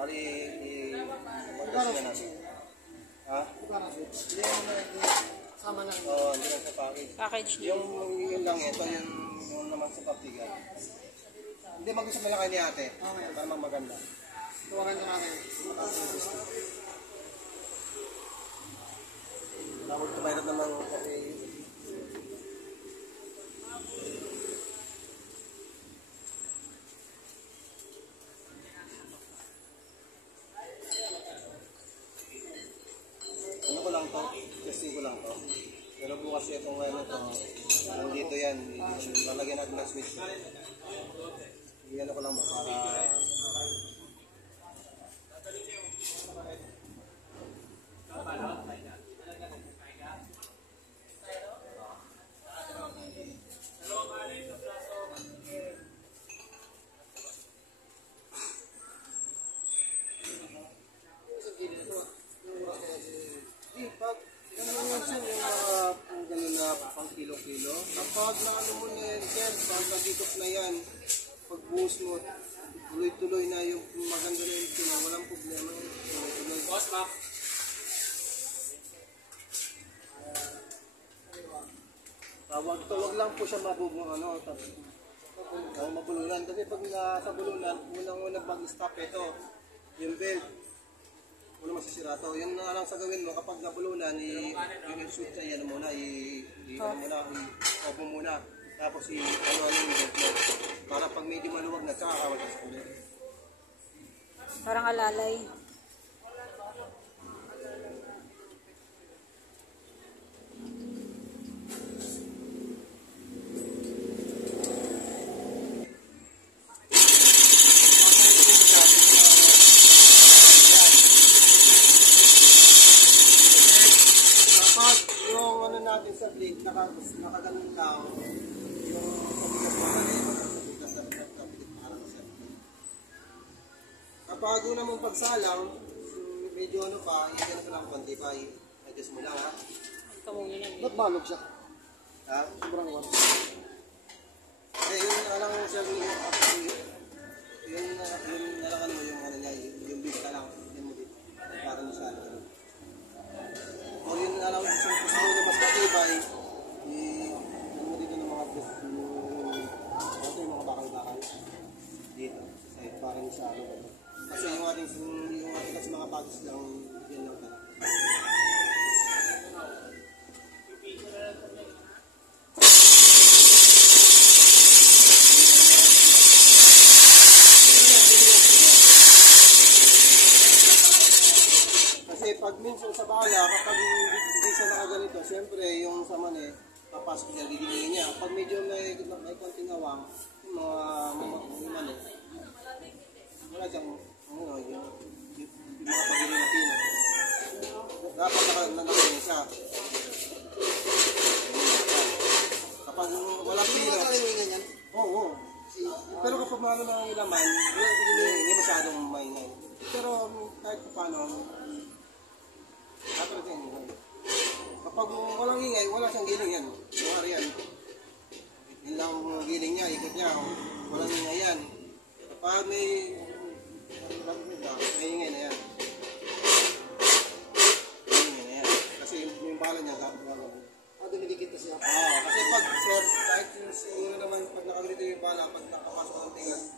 Ali, i-magkas na natin. Ha? Hindi, sama na. Oo, hindi lang sa package. Package niya. Yung lang ito, yung naman sa papigan. Hindi, mag-usap na lang kayo ni ate. Para maganda. Tuwagan na namin. Tawag tumayrat naman kasi ano ko lang to? Testing ko lang to. Pero bukas itong ano to, nandito yan. Lalagyan natin ng switch. Iyan ko lang ba para pang kilo-kilo. Kapag naano mo na yan, sir, pag nagikot na yan, pag buhos mo, tuloy-tuloy na yung maganda na yung kilo, walang problema. Tuloy-tuloy. Boss, ma'am. Wag lang po siya mabubong mabulunan. Kasi pag nasa bulunan, unang-unang mag-stop ito, yung belt. Wala masisira to. Yun na lang sa gawin mo kapag nabulunan, i-shoot sa yan muna, i-open muna. Tapos ano yung belt mo. Para pag medyo maluwag na, tsaka kawal sa ulit. Parang alalay. Natin sa blade, nakaganon lang yung sabigas na parang sa blade. Kapag una mong pagsalang, medyo ano pa, i-ganito lang konti pa, i-adjust mo lang ha. Ba't malog siya? Ha? Sobrang wala. Yun na lang siya, yun na lang ano yung ano niya, yung big ka lang, yun mo dito, para mo siya. O yun na lang, gusto mo na mas matibay, ano mo dito ng mga yung mga bakal-bakal dito sa side, parang sa ano. Kasi yung ating kasi mga pagos lang, yan lang talaga. Kasi pag minsan sa bala, kapag hindi siya nakaganito, siyempre yung sa mani, papasok niya, didingin niya. Pag medyo may konting awang, yung mga mani, wala siyang, yung mga pagili na pino. Dapat nakaganin siya. Kapag walang pino, oo. Pero kapag mga mga ilaman, hindi masyadong maingay. Pero kahit paano, kapag walang ingay, wala siyang giling yan. Buhar yan. Yun lang ang giling niya, ikot niya. Walang ingay yan. Kapag may ingay na yan. May ingay na yan. Kasi yung bala niya, Dumidikit kasi ako. kasi pag, sir, kahit siguro naman pag nakagrito yung bala, pag nakapasok ng tingas,